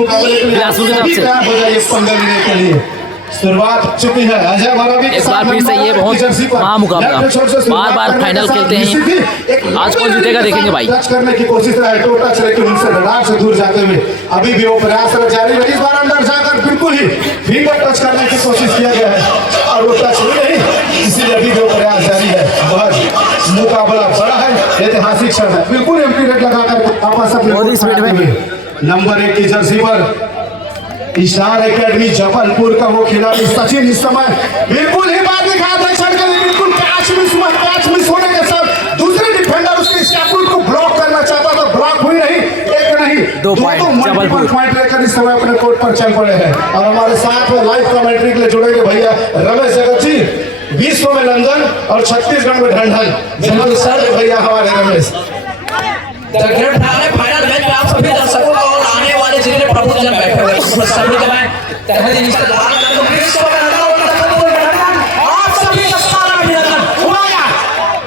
मुकाबले के लिए सभी तैयार हो जाइए 15 मिनट के लिए। शुरुआत चुकी है अजय भरावी के साथ। फिर से ये बहुत महामुकाबला, बार बार फाइनल खेलते हैं। आज कौन जीतेगा देखेंगे भाई। टच करने की कोशिश रहा है, टो टच लेकिन उनसे रडार से दूर जाते हुए अभी भी वो प्रयास जारी है। इस बार अंदर जाकर बिल्कुल ही फिंगर टच करने की कोशिश किया गया है और वो टच हुई नहीं, इसीलिए अभी भी वो प्रयास जारी है। बहुत मुकाबला बड़ा है, ऐतिहासिक क्षण है। बिल्कुल एम्प्टी रेट लगाकर आपस में नंबर 1 की जर्सी पर स्टार एकेडमी जबलपुर का वो खिलाड़ी सचिन इस समय बिल्कुल ही बात दिखा था क्षण के लिए। बिल्कुल कैच मिस होने के साथ दूसरे डिफेंडर उसके स्टैपुल को ब्लॉक करना चाहता था, ब्लॉक हुई नहीं। एक नहीं दो मल्टीपल पॉइंट लेकर इस समय अपने कोर्ट पर चल पड़े हैं। और हमारे साथ में लाइव कमेंट्री के लिए जुड़ेंगे भैया रमेश जगत जी, विश्व में लंदन और छत्तीसगढ़ में ढंढन सर भैया हमारे रमेश। फाइनल मैच में आप सभी दर्शकों का और आने वाले जितने प्रबुद्धजन बैठे हुए हैं सभी जगह तहे दिल से दान कर दो। विश्व में आप सभी का सारा अभिनंदन हुआ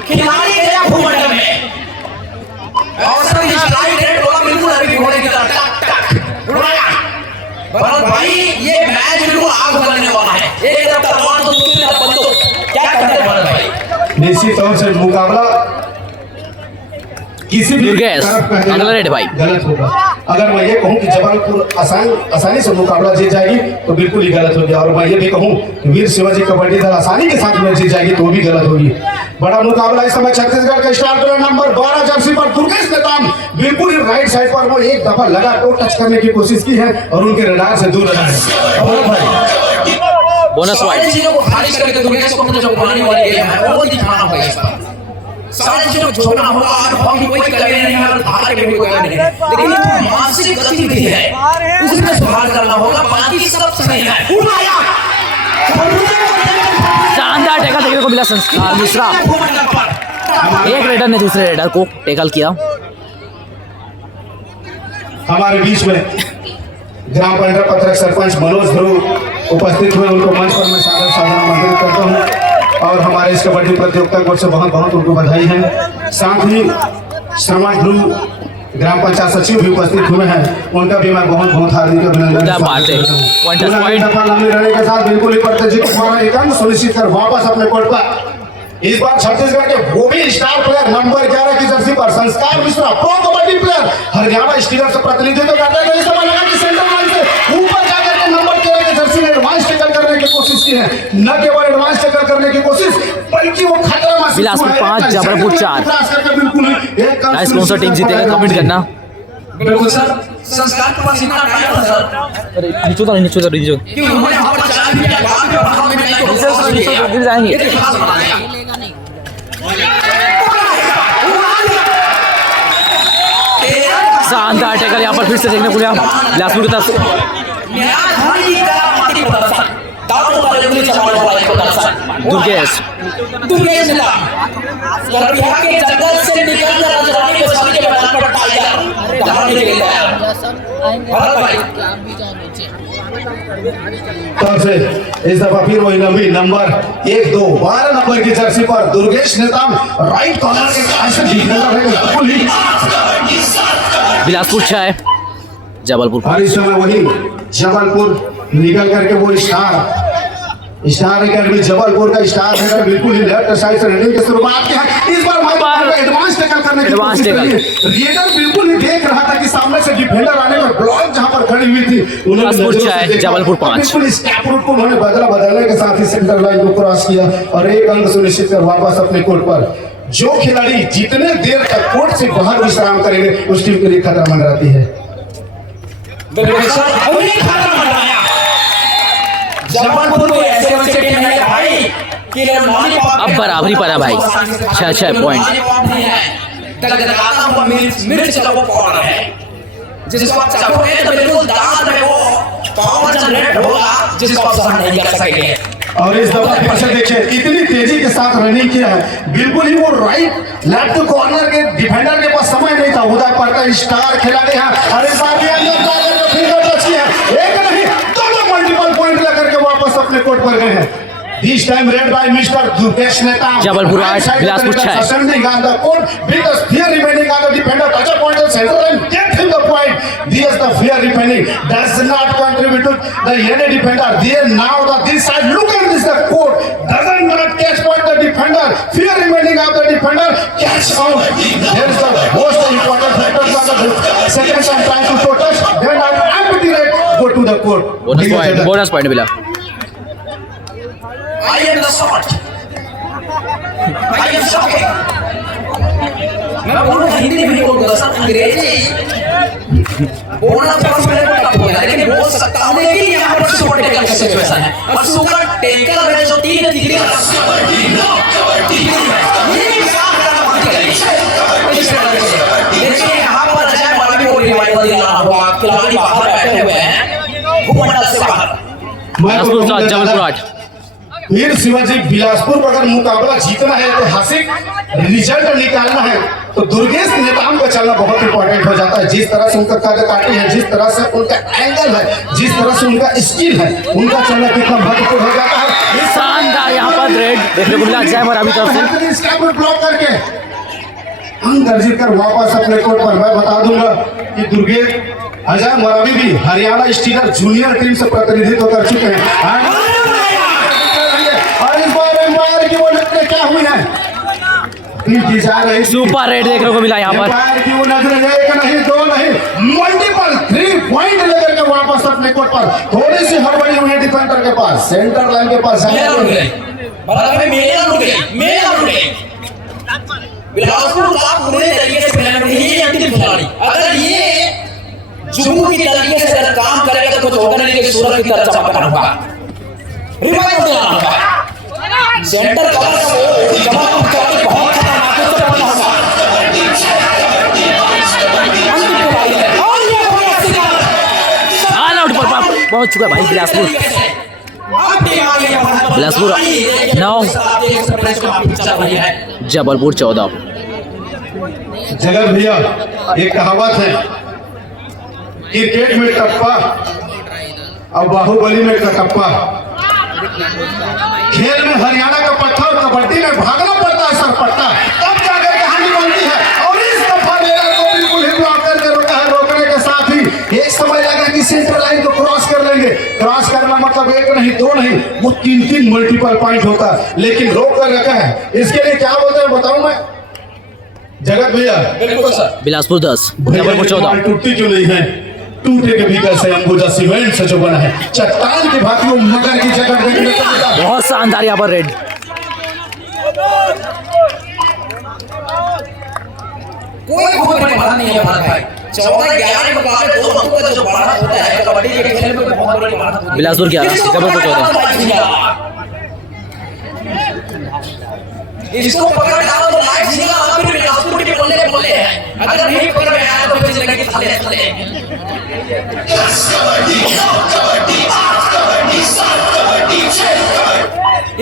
खिलाड़ी गया भूमंडल में और सभी स्ट्राइक रेट होगा बिल्कुल अभी घोड़े की तरह टक टक उड़ाया। भरत भाई ये मैच बिल्कुल आग बनने वाला है, एक तरफ तलवार तो दूसरी तरफ बंदूक, क्या कहते हैं भरत भाई। निश्चित तौर से मुकाबला किसी भी भाई गलत होगा। अगर मैं ये कहूं कि जबलपुर आसानी से मुकाबला जीत जाएगी तो बिल्कुल ही गलत होगी, और मैं ये भी कहूं कि वीर शिवाजी कबड्डी दल आसानी के साथ में जीत जाएगी तो भी गलत होगी। बड़ा मुकाबला इस समय छत्तीसगढ़ का स्टार प्लेयर नंबर 12 जर्सी पर दुर्गेश नेताम बिल्कुल ही राइट साइड पर वो एक दफा लगा टो टच करने की कोशिश की है और उनके रडार से दूर रहा है। बोनस वाइड चीजों को खारिज करके दुर्गेश को जो बनाने वाली गेम है वो दिखाना होगा इस बार। सारे चीजों को छोड़ना होगा और हम कोई कमी नहीं है और धार के भी कोई कमी नहीं है, लेकिन जो मानसिक गतिविधि है उसमें सुधार करना होगा, बाकी सब सही है। उड़ाया शानदार टैकल देखने को मिला संस्कार मिश्रा, एक रेडर ने दूसरे रेडर को टैकल किया। हमारे बीच में ग्राम पंचायत पत्रक सरपंच मनोज ध्रुव उपस्थित हुए, उनको मंच पर मैं सादर आमंत्रित करता हूँ और हमारे इस कबड्डी प्रतियोगिता को से बहुत बहुत उनको बधाई है। साथ ही श्रवण ध्रुव ग्राम पंचायत सचिव भी उपस्थित हुए हैं, उनका भी मैं बहुत बहुत हार्दिक अभिनंदन रहने के साथ बिल्कुल ही प्रतियोगिता हमारा एकांक सुनिश्चित कर वापस अपने कोर्ट पर इस बार छत्तीसगढ़ के वो भी स्टार प्लेयर नंबर 11 की जर्सी पर संस्कार Mishra pro kabaddi player Haryana stealer से प्रतिनिधित्व करते हैं। इस समय लगा कि सेंटर लाइन से ऊपर जाकर के नंबर 13 की जर्सी ने एडवांस टैकल करने की कोशिश की है, न केवल एडवांस टैकल करने की कोशिश बल्कि वो खतरा महसूस बिलासपुर 5 जबलपुर 4। गाइस कौन सा टीम जीतेगा कमेंट करना। बिल्कुल सर, संस्कार के पास इतना टाइम था सर। अरे नीचे नीचे क्यों उन्होंने हमारे चला भी किया, बात भी भाग में नहीं को गिर जाएंगे। शानदार टैकल यहाँ पर फिर से देखने को मिला बिलासपुर की तरफ से। दुर्गेश के जंगल से निकलकर राजधानी में शादी के मैदान पर टाइगर दहाड़ने के लिए आया। तब से इस दफा फिर वही नंबी नंबर 1 2 12 नंबर की जर्सी पर दुर्गेश नेताम राइट कॉर्नर के ऐसे डिफेंडर है बिलासपुर 6 है जबलपुर। और इस समय वही जबलपुर निकल करके वो स्टार एकेडमी जबलपुर का स्टार है बिल्कुल ही लेफ्ट साइड से रनिंग की शुरुआत की है। इस बार एडवांस टैकल करने की कोशिश की है। रेडर बिल्कुल ही देख रहा था कि सामने से डिफेंडर आने पर ब्लॉक जहां पर खड़ी हुई थी उन्होंने जबलपुर 5 बिल्कुल स्टेप रूट को उन्होंने बदलने के साथ ही सेंटर लाइन को क्रॉस किया और एक अंक सुनिश्चित कर वापस अपने कोर्ट पर। जो खिलाड़ी जितने देर तक कोर्ट से बाहर विश्राम करेंगे उस टीम के लिए खतरा मंडराती है। जबलपुर को ऐसे वैसे टीम नहीं है भाई कि अब बराबरी पर है भाई 6 पॉइंट। गदगदाता हुआ मिर्च का वो पाउडर है जिसको आप चाहोगे तो बिल्कुल दांत में वो पावर जनरेट होगा जिसको आप सहन नहीं कर सकेंगे। और इस दफा फिर से देखिए इतनी तेजी के साथ रनिंग किया है, बिल्कुल ही वो राइट लेफ्ट कॉर्नर के डिफेंडर के पास समय नहीं था। उधर पर का स्टार खिलाड़ी है और इस बार भी एक नहीं दोनों मल्टीपल पॉइंट लेकर के वापस अपने कोर्ट पर गए हैं। This time read by Mr. Dukesh Neta. Jabalpur 8, Bilaspur 6. Ascending on the court, beat us fear remaining on the defender. Touch a point at center and get him the point. There's the fear remaining. Does not contribute to the NA defender. There now the this side. Look at this. The court doesn't not catch point the defender. Fear remaining of the defender. Catch out. There is the most important factor on the second time trying to touch. Then empty right. Go to the court. Bonus point मिला. I am the shot. I am shocking. मैं बोलूँगा हिंदी में नहीं बोलूँगा sir अंग्रेजी बोलना थोड़ा सा मेरे को टफ हो गया लेकिन बोल सकता हूँ लेकिन यहाँ पर सुपर टेकल का सिचुएशन है और सुपर टेकल है जो 3 डिग्री का ये क्या करना लेकिन यहाँ पर अजय माला भी कोई रिवाइवल दिला हुआ खिलाड़ी बाहर बैठे हुए हैं भूमंडल से बाहर. बिलासपुर 7, जबलपुर 8. फिर शिवाजी बिलासपुर को अगर मुकाबला जीतना है ऐतिहासिक रिजल्ट निकालना है तो दुर्गेश नेताम का चलना बहुत इंपॉर्टेंट हो जाता है. जिस तरह से उनका कद काटी है, जिस तरह से उनका एंगल है, जिस तरह से उनका स्किल है, उनका चलना कितना महत्वपूर्ण हो जाता है. शानदार यहाँ पर रेड देखने को मिला अजय मरावी तरफ से. इसका ब्लॉक करके अंक अर्जित कर वापस अपने कोर्ट पर. मैं बता दूंगा कि दुर्गेश अजय मरावी भी हरियाणा स्टीलर जूनियर टीम से प्रतिनिधित्व कर चुके हैं. और इस बार एम्पायर की वो नजरें क्या हुई है जा रही. सुपर रेड देखने को मिला यहाँ पर. एम्पायर की वो नजरें एक नहीं दो नहीं मल्टीपल 3 पॉइंट लेकर के वापस अपने कोर्ट पर. थोड़ी सी हड़बड़ी हुई है डिफेंडर के पास, सेंटर लाइन के पास. बिलासपुर का पूरे तरीके से खिलाड़ी ये अंतिम खिलाड़ी अगर ये जुगनू की तरीके से अगर काम करेगा तो कुछ होगा नहीं, लेकिन सूरज की तरह चमकना होगा, रिवाइव देना होगा. सेंटर कवर का वो जबलपुर खिलाड़ी बहुत खतरनाक है, तो पता होगा अंतिम खिलाड़ी है और ये हो गया शिकार. ऑल आउट पर पहुंच चुका भाई बिलासपुर. बिलासपुर 9, जबलपुर 14. जगत भैया एक कहावत है, क्रिकेट में टप्पा और बाहुबली में कटप्पा. खेल में हरियाणा का पट्टा और कबड्डी में भागना पड़ता है सरपट्टा, तब जाकर कहानी बनती है. और इस दफा मेरा को बिल्कुल ही ब्लॉक करके रोका है. रोकने के साथ ही एक समय लगा कि सेंटर लाइन को क्रॉस कर लेंगे. क्रॉस करना मतलब 1 नहीं 2 नहीं, वो 3 मल्टीपल पॉइंट होता है, लेकिन रोक कर रखा है. इसके लिए क्या बोलते हैं बताऊं मैं जगत भैया. बिल्कुल सर. बिलासपुर 10, जबलपुर 14. टूटी क्यों नहीं है? टूटे के भीतर से अंबुजा सीमेंट से जो बना है, चट्टान की भांति वो मगर की जगह देखने को मिलता है. बहुत शानदार यहाँ पर रेड. कोई बहुत बड़ी बात नहीं है भारत भाई. 14-11 मुकाबले 2 अंकों का जो बढ़त होता है कबड्डी के खेल में बहुत बड़ी बढ़त होती है. बिलासपुर 11, जबलपुर 14. इसको पकड़ डालो तो लाइट जिएगा. आप फिर बिलासपुर के बोले हैं, अगर नहीं पकड़ में आया तो फिर जिंदगी थले थले.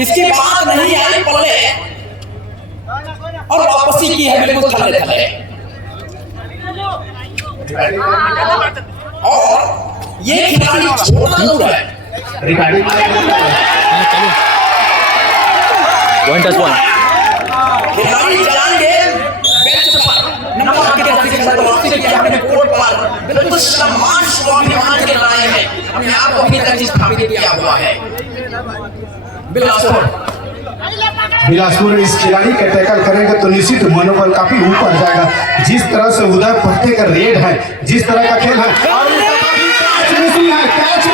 इसकी बात नहीं आई पल्ले और वापसी की है बिल्कुल थले थले. और ये खिलाड़ी छोटा जरूर है. खिलाड़ी जाएंगे बेंच पर नंबर के तरीके से वापसी किया अपने कोर्ट पर बिल्कुल सम्मान स्वाभिमान के लड़ाई में अपने आप को अपनी तरह स्थापित किया हुआ है. बिलासपुर इस खिलाड़ी का टैकल करेंगे तो निश्चित मनोबल काफी ऊपर जाएगा. जिस तरह से उदय पट्टे का रेड है, जिस तरह का खेल है,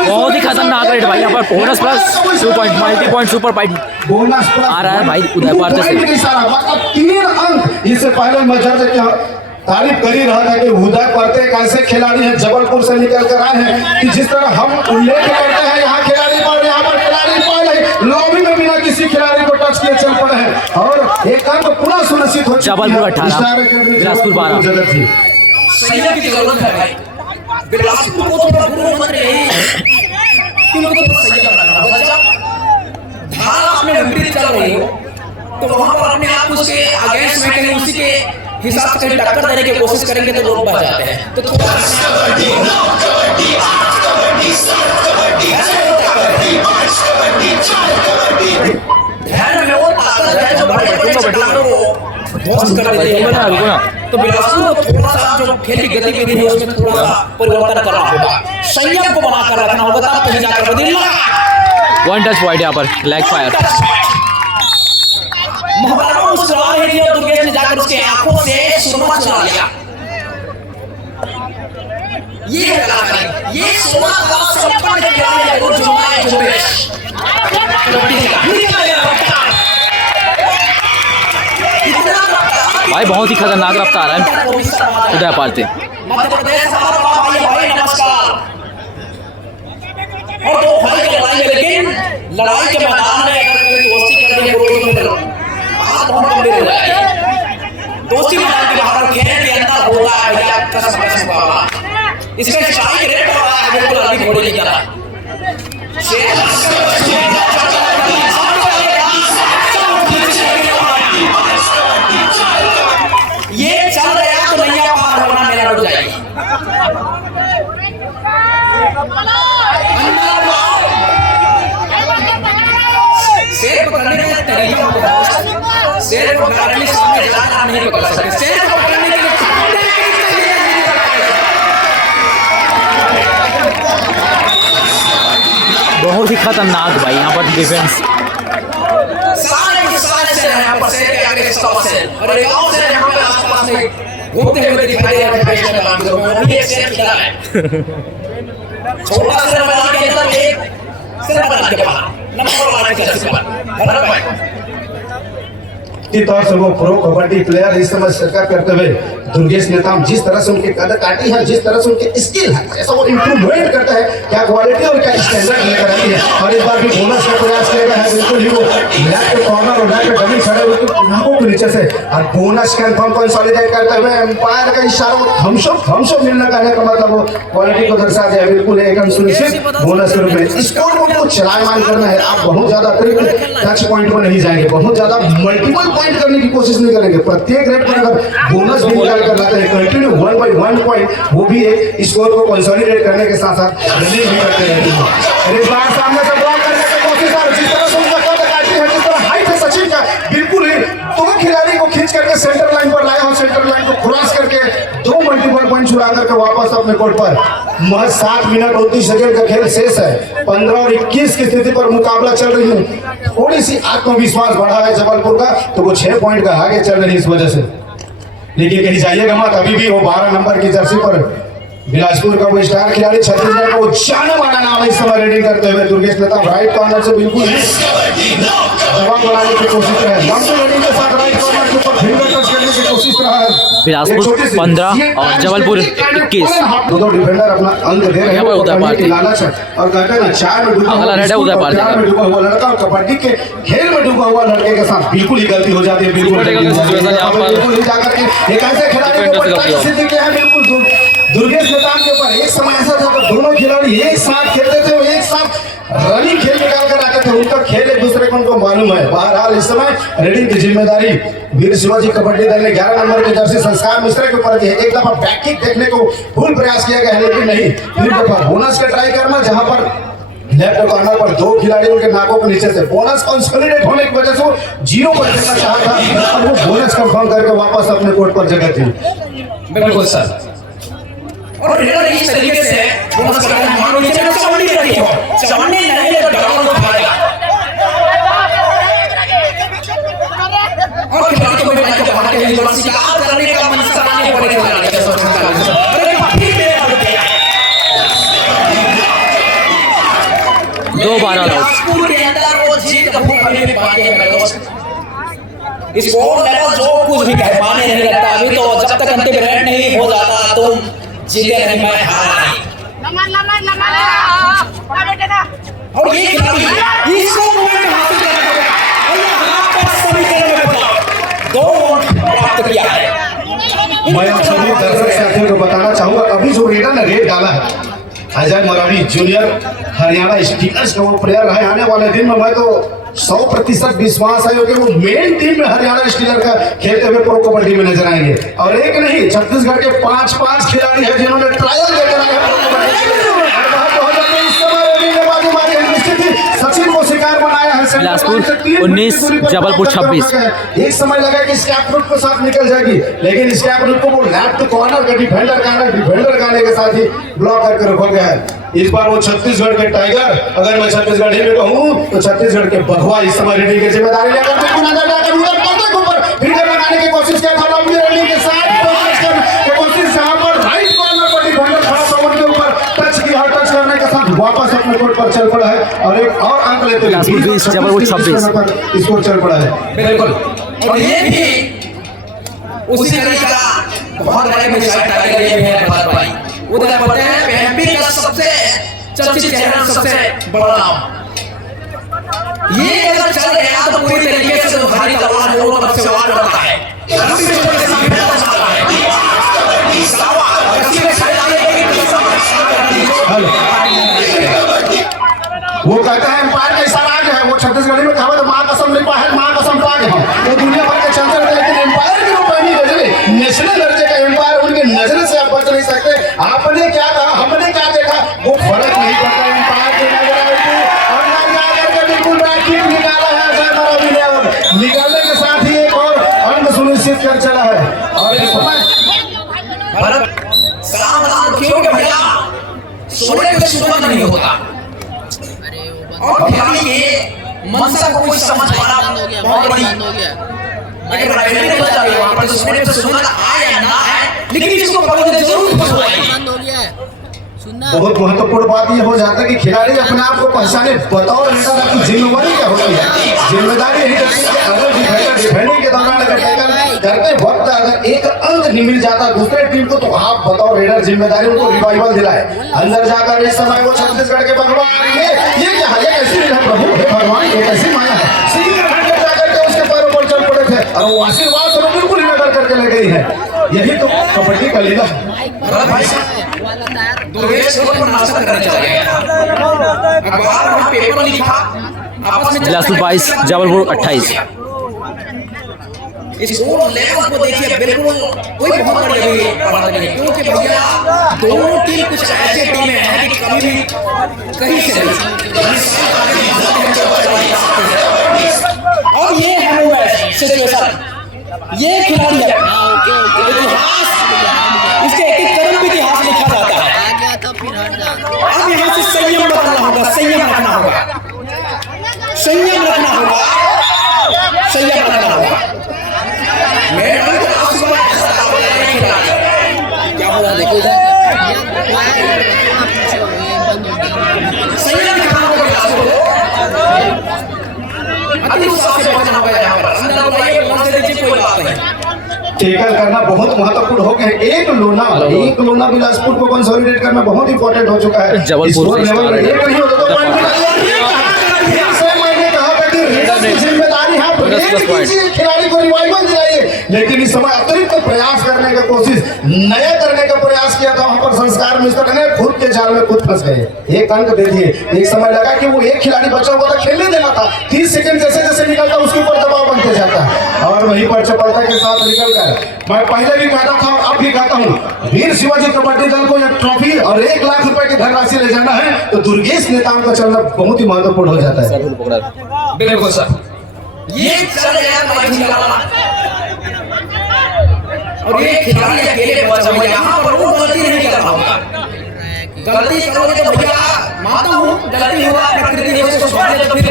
बहुत ही खतरनाक रेड भाई. यहाँ पर bonus plus 2 point, multi point super point bonus आ रहा है भाई उदय पार्टे से. मतलब 3 अंक. इससे पहले मैं तारीफ कर ही रहा था कि उदय पार्टे एक ऐसे खिलाड़ी हैं जबलपुर से निकल कर आए हैं कि जिस तरह हम उल्लेख करते हैं यहाँ खिलाड़ी पर, यहाँ पर खिलाड़ी पर लॉबी में बिना किसी खिलाड़ी को टच किए चल पड़े हैं और एक अंक पूरा सुनिश्चित हो. जबलपुर 18, बिलासपुर 12. संयम की जरूरत है भाई. बिलासपुर को थोड़ा गुरु मत रही क्योंकि तो संयम रखना होगा. जब धारा अपने विपरीत चल रही हो तो वहां पर अपने आप उसके अगेंस्ट में कहीं उसी के हिसाब से टक्कर देने की कोशिश करेंगे तो लोग बच जाते हैं. तो थोड़ा कबड्डी ध्वस्त कर देते रुको हैं ना। तो बिलासपुर को थोड़ा सा जो खेल की गतिविधि है उसमें थोड़ा सा परिवर्तन करना होगा, संयम को बनाकर रखना होगा, तब कहीं जाकर बदलना। वन टच पॉइंट यहाँ पर लेग फायर। महाबलाओं मुस्कुरा रही थी और दुर्गेश ने जाकर उसके आंखों से सुरमा चुरा लिया। ये कलाकारी, ये सुरमा का संपन्न खिलाड़ी है, वो जुमाए जुम्बेश भाई बहुत ही खतरनाक रफ्तार है उदय पार्थे। मध्य प्रदेश हमारा भाई भाई नमस्कार। और दो भाई की लड़ाई है, लेकिन लड़ाई के मैदान में अगर कोई दोस्ती कर दे तो बात बहुत गंभीर हो जाएगी। दोस्ती मैदान के बाहर खेल के अंदर होगा है भैया कसम कसम बाबा, इसमें स्ट्राइक रेट हो रहा है बिल्कुल अभी घोड़े की तरह। ये चल रहा तो नैया पार होना मेरा रुक जाएगी। शेर पकड़ने का तरीका होता है, शेर को पकड़ने के सामने जाकर नहीं पकड़ सकते, शेर को पकड़ने के लिए बहुत ही खतरनाक भाई यहाँ पर डिफेंस। सारे से यहाँ पर शेर के आगे स्टॉप से और एक और शेर यहाँ पे आसपास में घूमते हुए दिखाई दे रहे हैं। वो भी एक शेर खिला है, छोटा शेर मैदान के अंदर, एक शेर मैदान के बाहर नंबर 1 के जर्सी पर की तौर से वो प्रो कबड्डी प्लेयर इस समय शिरकत करते हुए दुर्गेश नेताम जिस तरह से उनके कद काटी है, जिस तरह से उनके स्किल है, ऐसा वो इम्प्रूवमेंट करता है, क्या क्वालिटी और क्या स्टैंडर्ड लेकर आती है। और इस बार भी बोनस का प्रयास किया गया है, बिल्कुल ही वो लेफ्ट के कॉर्नर और लेफ्ट के डमी खड़े हुए नाकों के नीचे से और बोनस कंफर्म कंसोलिडेट करते हुए एम्पायर का इशारा थम्स अप मिलने का है, का मतलब वो क्वालिटी को दर्शा दिया। बिल्कुल एकदम सुनिश्चित बोनस के रूप में स्कोर को चलायमान करना है। आप बहुत ज्यादा अतिरिक्त टच पॉइंट पर नहीं जाएंगे, बहुत ज्यादा मल्टीपल पॉइंट करने की कोशिश नहीं करेंगे। प्रत्येक रेट पर अगर बोनस भी निकाल कर लाते हैं कंटिन्यू 1 by 1 पॉइंट, वो भी एक स्कोर को कंसोलिडेट करने के साथ साथ रनिंग भी करते रहते हैं। इस बार सामने से ब्लॉक करने की कोशिश है, जिस तरह से उनका कद काटी है, जिस तरह हाइट है सचिन का, बिल्कुल ही दो खिलाड़ी को खींच करके सेंटर लाइन पर लाए और सेंटर लाइन को क्रॉस करके 2 मल्टीपल पॉइंट छुड़ा करके वापस अपने कोर्ट पर। महज 7 मिनट 29 सेकंड का खेल शेष है, 15 और 21 की स्थिति पर मुकाबला चल रही है। थोड़ी सी आत्मविश्वास बढ़ा है जबलपुर का, तो वो 6 पॉइंट का आगे चल रही है इस वजह से। लेकिन कहीं जाइएगा मत, अभी भी वो 12 नंबर की जर्सी पर बिलासपुर का वो स्टार खिलाड़ी, छत्तीसगढ़ का वो जाने माना नाम है, इस समय रेडिंग करते हुए दुर्गेश नेता राइट कॉर्नर से बिल्कुल जवाब बनाने की कोशिश कर रहे हैं। लंबी रेडिंग के साथ राइट कॉर्नर के ऊपर फिंगर टच करने की कोशिश कर रहा है। बिलासपुर 15 और जबलपुर 21। दो डिफेंडर अपना अंक दे रहे हैं लालच है और कहते हैं ना, चार में डूबा हुआ लड़का और कबड्डी के खेल में डूबा हुआ लड़के के साथ बिल्कुल ही गलती हो जाती है। बिल्कुल ही जाकर के एक ऐसे खिलाड़ी को स्थिति क्या है, बिल्कुल दुर्गेश नेताम के ऊपर एक समय ऐसा था कि दोनों खिलाड़ी एक साथ खेलते थे, वो एक साथ रनिंग खेल निकाल कर आते थे, उनका खेल एक दूसरे को उनको मालूम है। बहरहाल इस समय रेडिंग की जिम्मेदारी वीर शिवाजी कबड्डी दल ने 11 नंबर की जर्सी संस्कार मिश्रा के ऊपर दी है। एक दफा बैक किक देखने को फुल प्रयास किया गया है, लेकिन नहीं, फिर दफा बोनस का ट्राई करना, जहां पर लेफ्ट कॉर्नर पर 2 खिलाड़ियों के नाकों के नीचे से बोनस कंसोलिडेट होने की वजह से वो 0 पर खेलना चाहा था और वो बोनस कंफर्म करके वापस अपने कोर्ट पर जगह थी। बिल्कुल सर, और इस तरीके से बोनस का मानो नीचे में चवन्नी रही हो, चवन्नी नहीं है तो डबल को मारेगा और खिलाड़ी को मैच के बाहर के लिए शिकार करने का मन सराहनीय पड़ेगा। अरे काफी मेरे आउट किया 2-12 आउट। बिलासपुर के अंदर वो जीत का भूख अभी भी बाकी है मेरे दोस्त। स्कोर लेवल जो कुछ भी कहे माने नहीं लगता, अभी तो जब तक अंतिम रेड नहीं हो जाता तुम जीते नहीं, मैं हारा नहीं। और ये खिलाड़ी इसको पॉइंट हासिल करना होगा और यहाँ पर सभी तरह में 2 पॉइंट प्राप्त किया है। मैं आप सभी दर्शक साथियों को बताना चाहूंगा, अभी जो रेडर ने रेड डाला है अजय मरावी जूनियर हरियाणा स्टीकर्स का वो प्लेयर है। आने वाले दिन में मैं तो 100% विश्वास है कि वो मेन टीम में हरियाणा स्टीकर का खेलते हुए प्रो कबड्डी में नजर आएंगे। और एक नहीं, छत्तीसगढ़ के 5 खिलाड़ी हैं जिन्होंने ट्रायल लेकर आए हैं प्रो कबड्डी। सचिन को शिकार बनाया है बिलासपुर 19, जबलपुर 26। एक समय लगा कि स्कैप रूट को साथ निकल जाएगी, लेकिन स्कैप रूट को वो लेफ्ट कॉर्नर का डिफेंडर का आने के साथ ही ब्लॉक करके रखा गया है। इस बार वो छत्तीसगढ़ के टाइगर, अगर मैं छत्तीसगढ़ ही में कहूँ तो छत्तीसगढ़ के बघवा इस समय रेडिंग की जिम्मेदारी लेकर बिल्कुल नजर जाकर उधर पतंग ऊपर फिगर लगाने की कोशिश किया था, लंबी रनिंग के साथ कोशिश यहाँ पर राइट कॉर्नर पर डिफेंडर खड़ा था, उनके ऊपर टच किया, टच करने के साथ वापस अपने कोर्ट पर चल पड़ा है और एक और अंक लेते हुए 20, जबलपुर 26 स्कोर चल पड़ा है। बिल्कुल, और ये भी उसी तरीके का बहुत बड़े मिसाइल टाइगर ये भी है भारत भाई। उधर पता है एमपी का सबसे चर्चित चेहरा, सबसे बड़ा नाम, ये अगर चल गया तो पूरी तरीके से भारी तलवार दोनों तरफ से वार करता है। हेलो, वो कहते हैं एम्पायर का इशारा आ गया है, वो छत्तीसगढ़ी में कहावत माँ कसम नहीं पाए, माँ कसम पा गए हम, वो दुनिया भर के चलते रहते, लेकिन एम्पायर के रूप में नहीं गजरे, नेशनल दर्जे का एम्पायर, उनके नजर से आप बच नहीं सकते। आपने क्या कहा, हमने क्या देखा, वो फर्क नहीं पड़ता, एम्पायर की नजर आई थी और नजर करके बिल्कुल बैट किक निकाला है अजय मारावी ने, और निकालने के साथ ही एक और अंक सुनिश्चित कर चला है। और इस समय क्योंकि भैया सोने पे सुबह नहीं होता और खिलाड़ी के मनसा को कोई समझ पाना बहुत बड़ी अगर राइडर को जा रही है वहां पर सोने पे सुबह आए या ना आए, लेकिन इसको पकड़ने जरूर पकड़वाएगी। बहुत महत्वपूर्ण बात यह हो जाता है कि खिलाड़ी अपने आप को पहचाने, बतौर लीडर आपकी जिम्मेदारी क्या होती है। जिम्मेदारी यही होती है कि अगर डिफेंडिंग के दौरान अगर टैकल करते वक्त अगर एक अंक नहीं मिल जाता दूसरे टीम को, तो आप बतौर लीडर जिम्मेदारी उनको रिवाइवल दिलाए। अंदर जाकर इस समय वो छत्तीसगढ़ के भगवान ये क्या है, ये कैसी लीला प्रभु, हे भगवान, ये कैसी माया है। सीधे जाकर के उसके पैरों पर चल पड़े थे और वो आशीर्वाद से बिल्कुल ही नगर करके ले गई है। यही तो कबड्डी का लीला है। बिलासपुर 22, जबलपुर 28। इस लेवल को देखिए, बिल्कुल कोई बहुत बड़ी अभी बात नहीं, क्योंकि भैया दोनों टीम कुछ ऐसे टीमें हैं कि कभी भी कहीं से और ये है सिचुएशन, ये खिलाड़ी है इतिहास, इसके एक कदम भी इतिहास लिखा जाता है। अब यहाँ से संयम रखना होगा, संयम रखना होगा, संयम रखना होगा, संयम रखना होगा। क्या हो रहा है देखो इधर, संयम रखना होगा, अति उत्साह से पहुंचना होगा यहाँ पर। अंदर बुलाइए, पहुंच दीजिए, कोई बात नहीं। टैकल करना बहुत महत्वपूर्ण हो गया है। एक लोना बिलासपुर को कंसोलिडेट करना बहुत इंपॉर्टेंट हो चुका है। जबलपुर इस लेवल में एक नहीं होता तो पॉइंट मैंने कहा था कि रीडर की जिम्मेदारी है, खिलाड़ी को रिवाइवल दिलाइए, लेकिन इस समय अतिरिक्त प्रयास करने की कोशिश, नया करने का प्रयास किया था, वहां पर संस्कार मिस्टर ने खुद के जाल में खुद फंस गए। एक अंक दे दिए। एक समय लगा कि वो एक खिलाड़ी बचा हुआ था, खेलने देना था, 30 सेकंड जैसे जैसे निकलता उसके ऊपर दबाव बनते जाता है और वहीं पर चपलता के साथ निकल कर, मैं पहले भी कहता था अब भी कहता हूँ, वीर शिवाजी कबड्डी दल को एक ट्रॉफी और 1 लाख रुपए की धनराशि ले जाना है तो दुर्गेश नेताओं का चलना बहुत ही महत्वपूर्ण हो जाता है। बिल्कुल सर, ये चल गया और ये खिलाड़ी अकेले बचा हुआ, यहाँ पर वो गलती नहीं कर रहा होगा। गलती करोगे तो भैया मानता हूँ गलती हुआ, प्रकृति ने उसको सुधारे तो फिर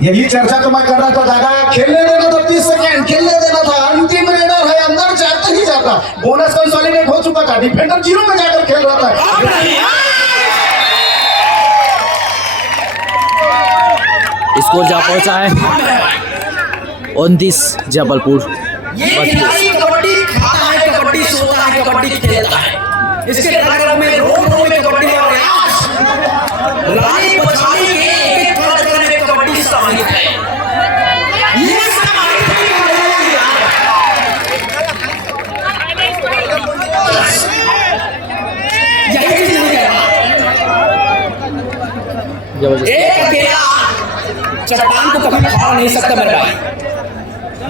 यही चर्चा तो मैं कर रहा था दादा, खेलने देना था 30 सेकंड, खेलने देना था, अंतिम रेडर है, अंदर जाता ही जाता, बोनस कंसोलिडेट हो चुका था, डिफेंडर 0 में जाकर खेल रहा था। स्कोर जा पहुंचा है 29, जबलपुर। ये खिलाड़ी कबड्डी खाता है, कबड्डी सोता है, कबड्डी खेलता है, इसके नगर में रोड में कबड्डी और रानी बचाने के एक कार्यक्रम में कबड्डी समाहित है। ये यही चीज नहीं है, जबरदस्त। एक अकेला चट्टान को कभी फाड़ नहीं सकता मेरे भाई।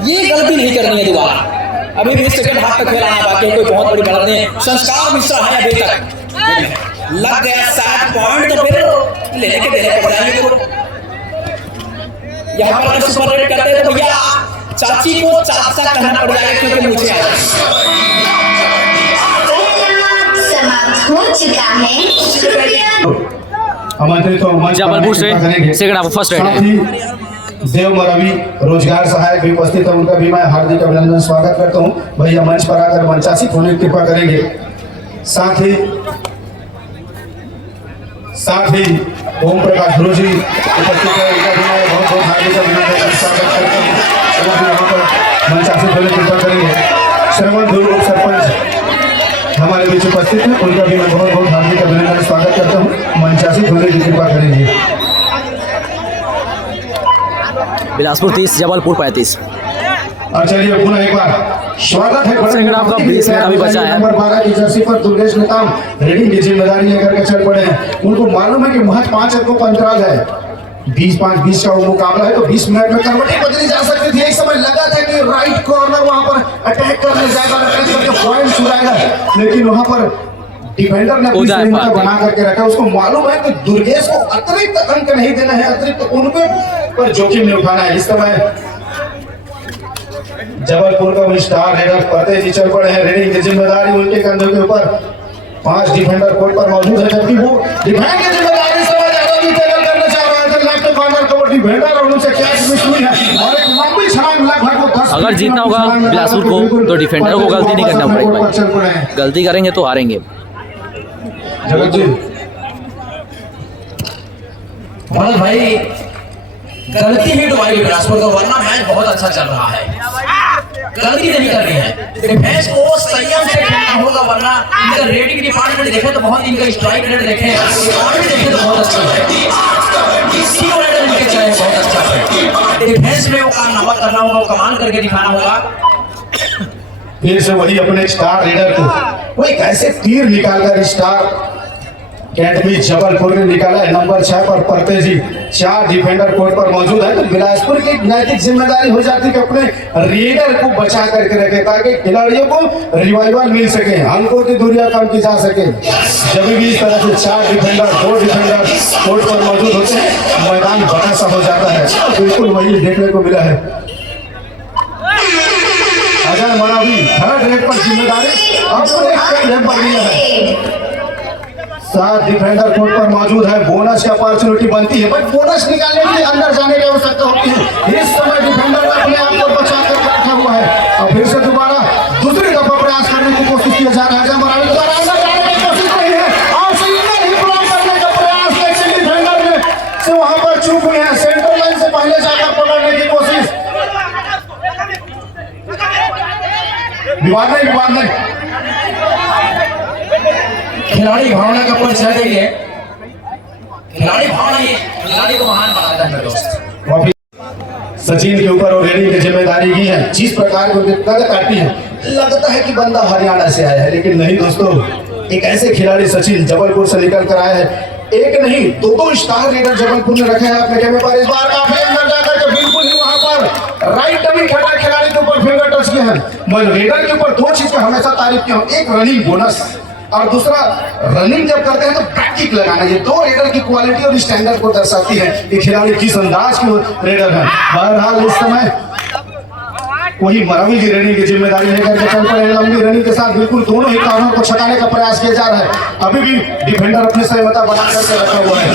ये गलती नहीं करनी है दोबारा। अभी भी सेकंड हाफ तक खेलाना बाकी है, कोई बहुत बड़ी गलती नहीं है। संस्कार मिश्रा है अभी तक, लग गया 7 पॉइंट तो फिर लेने के देने पड़ जाएंगे। यहाँ पर अगर सुपर रेड करते हैं तो भैया चाची को चाचा कहना पड़ जाएगा क्योंकि मुझे आया। समाप्त हो चुका है। कृपया आमंत्रित तो मंच पर जबलपुर से करेंगे। सेकंड हाफ फर्स्ट रेड साथ है। ही देव मरवी रोजगार सहायक भी उपस्थित है, उनका भी मैं हार्दिक अभिनंदन स्वागत करता हूं। भैया मंच पर आकर मंचासीन होने की कृपा करेंगे। साथ ही ओम प्रकाश गुरु जी उपस्थित है, उनका भी मैं बहुत बहुत हार्दिक अभिनंदन स्वागत करता हूं। वो भी यहाँ पर मंचासीन होने की कृपा करेंगे। श्रवण धुर उप सरपंच हमारे बीच उपस्थित है, उनका भी मैं बहुत बहुत हार्दिक अभिनंदन स्वागत करता हूँ। मंचासीन होने की कृपा करेंगे। बिलासपुर 30 जबलपुर 35। और चलिए पुनः एक बार स्वागत है। सेकंड हाफ का 20 मिनट अभी बचा है। नंबर 12 की जर्सी पर दुर्गेश नेताम रेडिंग की जिम्मेदारी लेकर के चल पड़े हैं। उनको मालूम है कि महज 5 अंकों का अंतराल है, 20-5-20 का वो मुकाबला है, तो 20 मिनट में कन्वर्टिंग बदली जा सकती थी। एक समय लगा था कि राइट कॉर्नर वहां पर अटैक करने जाएगा, अटैक करके पॉइंट चुराएगा, लेकिन वहां पर डिफेंडर ने अपनी श्रेणी बना करके रखा। उसको मालूम है कि दुर्गेश को अतिरिक्त अंक नहीं देना है, अतिरिक्त उनके पर जोखिम नहीं उठाना है। इस समय जबलपुर का वो स्टार रेडर फतेह जी चल पड़े हैं। रेडिंग की जिम्मेदारी उनके कंधों के ऊपर 5 डिफेंडर कोर्ट पर मौजूद है, जबकि वो डिफेंड की जिम्मेदारी समझ ज्यादा भी टेकल करना चाह रहा है। लेफ्ट कॉर्नर का वो डिफेंडर और उनसे कैच मिस हुई है और एक लंबी छलांग लगभग वो 10 अगर जीतना होगा बिलासपुर को तो डिफेंडर को गलती नहीं करना पड़ेगी चल पड़े हैं। भाई, गलती करेंगे तो हारेंगे। जगत जी भरत भाई गलती ही डुबाई बिलासपुर को, वरना मैच बहुत अच्छा चल रहा है। गलती नहीं करनी है, डिफेंस को संयम से खेलना होगा, वरना इनका रेटिंग डिपार्टमेंट देखे तो बहुत, इनका स्ट्राइक रेट देखे और भी देखे तो बहुत अच्छा है। तीनों रेट इनके चले बहुत अच्छा है। डिफेंस में वो कारनामा करना होगा, वो कमाल करके दिखाना होगा। फिर से वही अपने स्टार रीडर को वो एक ऐसे तीर निकालकर स्टार अकेडमी जबलपुर ने निकाला है। नंबर 6 पर फतेह जी 4 डिफेंडर कोर्ट पर मौजूद है, तो बिलासपुर की नैतिक जिम्मेदारी हो जाती है कि अपने रीडर को बचा करके रखे ताकि खिलाड़ियों को रिवाइवल मिल सके, अंकों की दूरियां कम की जा सके। जब भी इस तरह से 4 डिफेंडर 2 डिफेंडर कोर्ट पर मौजूद होते हैं, मैदान बड़ा सा हो जाता है। बिल्कुल वही देखने को मिला है। अजय मरावी थर्ड रेट पर जिम्मेदारी अपने पर लिया है। 7 डिफेंडर कोर्ट पर मौजूद है। बोनस की अपॉर्चुनिटी बनती है, बट बोनस निकालने के लिए अंदर जाने की आवश्यकता होती है। इस समय डिफेंडर अपने आप को बचा कर रखा हुआ है और फिर से दोबारा दूसरी दफा प्रयास करने की कोशिश किया जा रहा है। मरावी द्वारा अंदर जाने की कोशिश नहीं है और सही नहीं ब्लॉक करने का प्रयास, लेकिन डिफेंडर ने से वहां पर चूक हुई है। सेंटर लाइन से पहले जाकर पकड़ने की कोशिश। विवाद नहीं खिलाड़ी भावना का परिचय देंगे। खिलाड़ी भावना ये खिलाड़ी को महान बनाता है दोस्त। सचिन के ऊपर और रेडिंग की जिम्मेदारी की है। जिस प्रकार की कदर काटती है, लगता है कि बंदा हरियाणा से आया है, लेकिन नहीं दोस्तों, एक ऐसे खिलाड़ी सचिन जबलपुर से निकल कर आया है। एक नहीं 2 स्टार रेडर जबलपुर ने रखे हैं अपने कैमे पर। इस बार काफी अंदर जाकर के बिल्कुल ही वहां पर राइट डमी खड़ा खिलाड़ी के ऊपर फिंगर टच किया है। मैं रेडर के ऊपर 2 चीज का हमेशा तारीफ किया हूं, एक रनिंग बोनस और दूसरा रनिंग जब करते हैं तो बैक किक लगाना। ये 2 रेडर की क्वालिटी और स्टैंडर्ड को दर्शाती है कि खिलाड़ी किस अंदाज के रेडर है। बहरहाल इस समय वही मरावी की रनिंग की जिम्मेदारी लेकर के चल पड़े हैं। लंबी रनिंग के साथ बिल्कुल दोनों ही कॉर्नर को छकाने का प्रयास किया जा रहा है। अभी भी डिफेंडर अपने सहमता बना करके रखा हुआ है।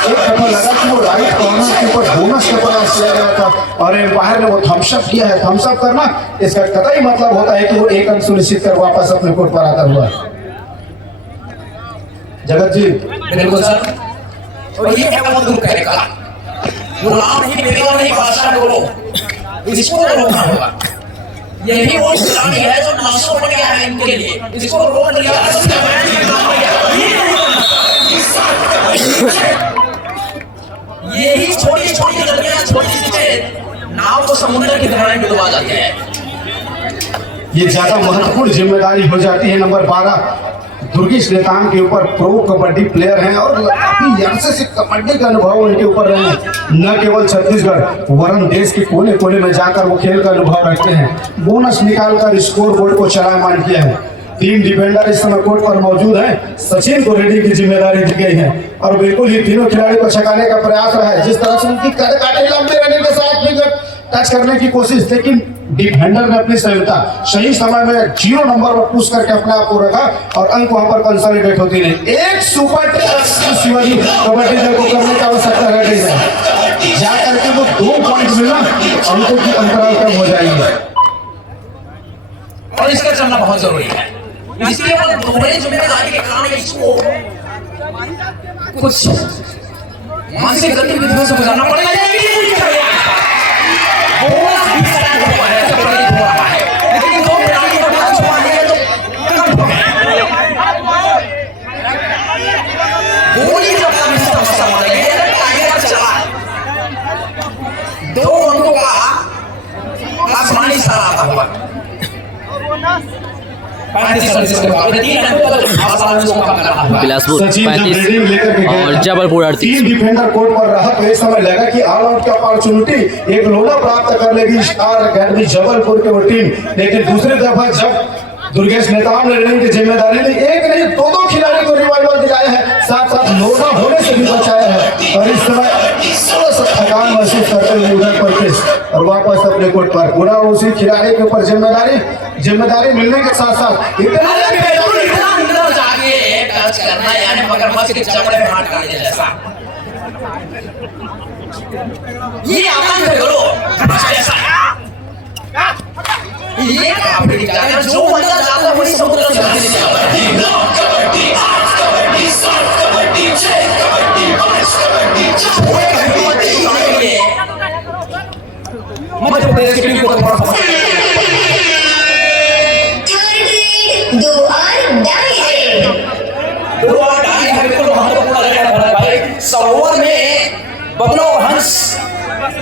एक दफा लगा कि वो राइट कॉर्नर के ऊपर बोनस का प्रयास किया गया था और एम्पायर ने वो थम्सअप किया है। थम्सअप करना इसका कतई मतलब होता है कि वो 1 अंक सुनिश्चित कर वापस अपने कोर्ट पर आता हुआ है। जगत जी बिल्कुल सर, और ये है वो दुख करेगा, गुलाम नहीं बेगम नहीं बादशाह बोलो, इसको रोकना होगा। यही वो खिलाड़ी है जो नासो बन गया है इनके लिए, इसको रोक लिया तो मैच में काम हो गया। यही छोटी छोटी गलतियां, छोटी चीजें नाव को समुद्र की तरह डुबा जाती है। ये ज्यादा महत्वपूर्ण जिम्मेदारी हो जाती है। नंबर 12 दुर्गेश नेताम के ऊपर प्रो कबड्डी प्लेयर हैं और काफी अरसे से कबड्डी का अनुभव उनके ऊपर रहे हैं। न केवल छत्तीसगढ़ वरन देश के कोने कोने में जाकर वो खेल का अनुभव रखते हैं। बोनस निकालकर स्कोर बोर्ड को चलायमान किया है। तीन डिफेंडर इस समय कोर्ट पर मौजूद हैं। सचिन को रेडी की जिम्मेदारी दी गई है और बिल्कुल ही तीनों खिलाड़ी को छकाने का प्रयास रहा है। जिस तरह से उनकी कद काटे लंबे रनिंग के साथ भी टच करने की कोशिश, लेकिन डिफेंडर ने अपनी सहयोगिता सही समय में 0 नंबर पर पुश करके अपने आप को रखा और अंक वहां पर कंसोलिडेट होती नहीं। एक सुपर शिवाजी कबड्डी दल को करने की आवश्यकता रह गई है। जाकर के वो 2 पॉइंट मिलना अंकों की अंतराल कम हो जाएंगे और इसका चलना बहुत जरूरी है। इसलिए दोहरे जिम्मेदारी के कारण इसको कुछ मानसिक गतिविधियों से गुजरना पड़ेगा। बोनस भी स्टार्ट हुआ है, प्रेरित हुआ है, लेकिन 2 खिलाड़ी को मैच छुड़ाने के तो कम हो गए। गोली जब हम इस तरह से मारेंगे टाइगर चला 2 अंकों का आसमानी सारा आता हुआ बिलासपुर 35 और जबलपुर 38। 3 डिफेंडर कोर्ट पर रहा तो इस समय लगा कि ऑल आउट की अपॉर्चुनिटी एक लोना प्राप्त कर लेगी स्टार अकेडमी जबलपुर की वो टीम, लेकिन दूसरी तरफ जब दुर्गेश नेताम ने रेडिंग की जिम्मेदारी ली, एक नहीं 2 खिलाड़ी को रिवाइवल दिलाया है, साथ साथ लोना होने से भी बचाया है और इस समय थोड़ा सा थकान महसूस करते हुए उधर पहुंचे और वापस अपने कोर्ट पर पुनः उसी खिलाड़ी के ऊपर जिम्मेदारी मिलने के साथ साथ अंदर जाके टच करना यानी मगरमच्छ के चमड़े में हाथ डालने जैसा ये आतंक करो जैसा ये काफी जाकर जो अंदर जाता है वही समुद्र से बाहर निकल आता है। मध्य प्रदेश की टीम को दो और डाई है बिल्कुल महत्वपूर्ण है भाई। सरोवर में बगुला और हंस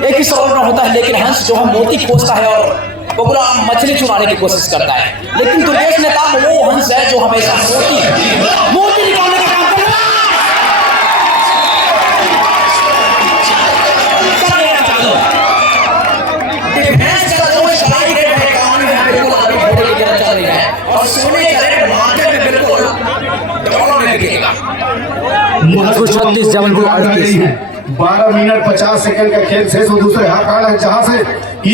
एक ही सरोवर में होता है, लेकिन हंस जो है मोती खोजता है और बगुला मछली चुराने की कोशिश करता है, लेकिन दुर्गेश नेताम वो हंस है जो हमेशा मोती निकालने का काम करता है। डिफेंस का जो स्ट्राइक रेट है काम में बिल्कुल अभी घोड़े की तरह चल रही है और सोने का रेट मार्केट में बिल्कुल डॉलर में बिकेगा। 36 जबलपुर 38। 12 मिनट 50 सेकंड का खेल शेष हो दूसरे हाथ आ रहा है, जहां से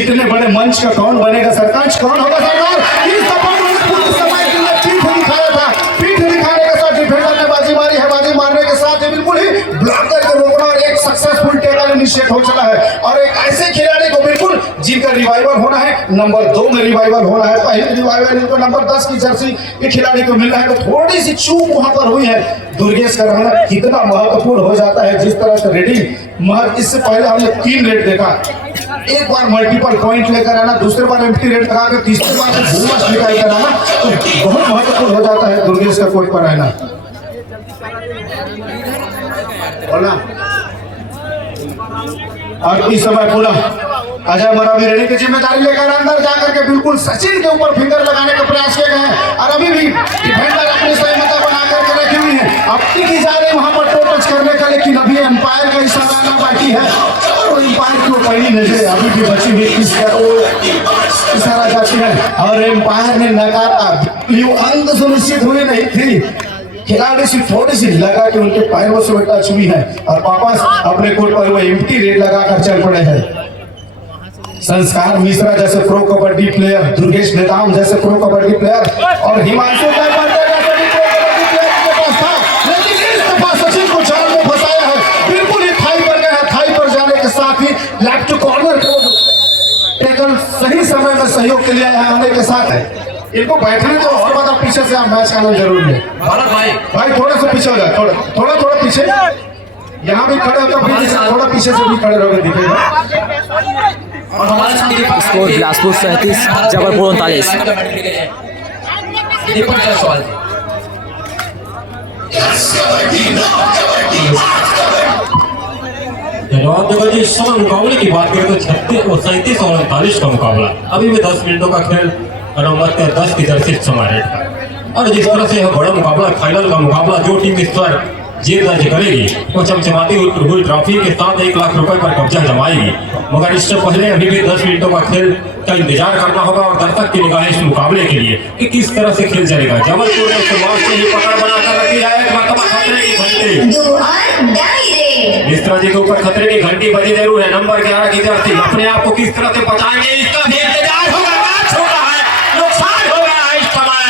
इतने बड़े मंच का कौन बनेगा सरपंच, कौन होगा सरकार। इस समय के लिए पीठ दिखाया था, पीठ दिखाने के साथ डिफेंडर ने बाजी मारी है, बाजी मारने के साथ बिल्कुल ही ब्लॉक करके रोकना और एक सक्सेसफुल टेकल इनिशिएट हो चला है और एक ऐसे खिलाड़ी को बिल्कुल जिनका रिवाइवल होना है, नंबर 2 में रिवाइवल होना है, पहले रिवाइवल इनको नंबर 10 की जर्सी ये खिलाड़ी को मिल रहा है, तो थोड़ी सी चूक वहां पर हुई है। दुर्गेश का रहना कितना महत्वपूर्ण हो जाता है, जिस तरह से रेडिंग इससे पहले हमने 3 रेट देखा, एक बार मल्टीपल पॉइंट लेकर आना, दूसरे बार एम्प्टी रेट लगा कर, तीसरी बार बोनस निकाल कर आना, तो बहुत महत्वपूर्ण हो जाता है दुर्गेश का कोर्ट पर रहना। और इस समय पुनः अजय मरावी रेडी की जिम्मेदारी लेकर अंदर जाकर के बिल्कुल सचिन के ऊपर फिंगर लगाने का प्रयास किए गए हैं और अभी भी डिफेंडर अपनी सहमता बना करके रखी हुई है। अब की जा रही वहां पर टो टच करने का, लेकिन अभी एम्पायर का इशारा आना बाकी है और एम्पायर की पहली नजर अभी भी बची हुई इशारा जाती है और एम्पायर ने नकारा। अंक सुनिश्चित हुई नहीं थी, खिलाड़ी से थोड़ी सी लगा कि उनके पैरों से टच हुई है और वापस अपने कोर्ट पर वो एम्प्टी रेड लगाकर चल पड़े हैं। संस्कार मिश्रा जैसे प्रो कबड्डी प्लेयर, दुर्गेश नेताम जैसे प्रो कबड्डी प्लेयर और हिमांशु लेकिन इस दफा सचिन को जाल में फंसाया है, बिल्कुल ही थाई पर गया है। थाई पर जाने के साथ ही लेफ्ट कॉर्नर को टेकल सही समय में सहयोग के लिए आने के साथ है। इनको बैठने तो और बात पीछे से आप मैच करना जरूरी है। भाई थोड़ा सा पीछे हो जाए, थोड़ा पीछे, यहाँ भी खड़े होकर थोड़ा पीछे से भी खड़े रहोगे दिखेगा। और हमारे साथ स्कोर बिलासपुर 37 जबलपुर 39। जी इस समय मुकाबले की बात करें तो 37 और 39 का मुकाबला, अभी भी 10 मिनटों का खेल और 10 की जर्सी समय रेट और जिस तरह से यह बड़ा मुकाबला, फाइनल का मुकाबला जो टीम इस पर जीत दर्ज करेगी वो चमचमाती हुई ट्रॉफी के साथ 1 लाख रुपए पर कब्जा जमाएगी। मगर इससे पहले अभी भी 10 मिनटों का खेल का इंतजार करना होगा और दर्शक की निगाहें इस मुकाबले के लिए कि किस तरह से खेल चलेगा। जबलपुर ने शुरुआत से ही पकड़ बनाकर रखी है, एक मरतबा खतरे की घंटी दुहान डायरे मिश्रा जी के ऊपर खतरे की घंटी बजी जरूर है। नंबर 11 की जर्सी अपने आप को किस तरह से बचाएंगे इसका भी इंतजार होगा। मैच हो रहा है, नुकसान हो गया है इस समय,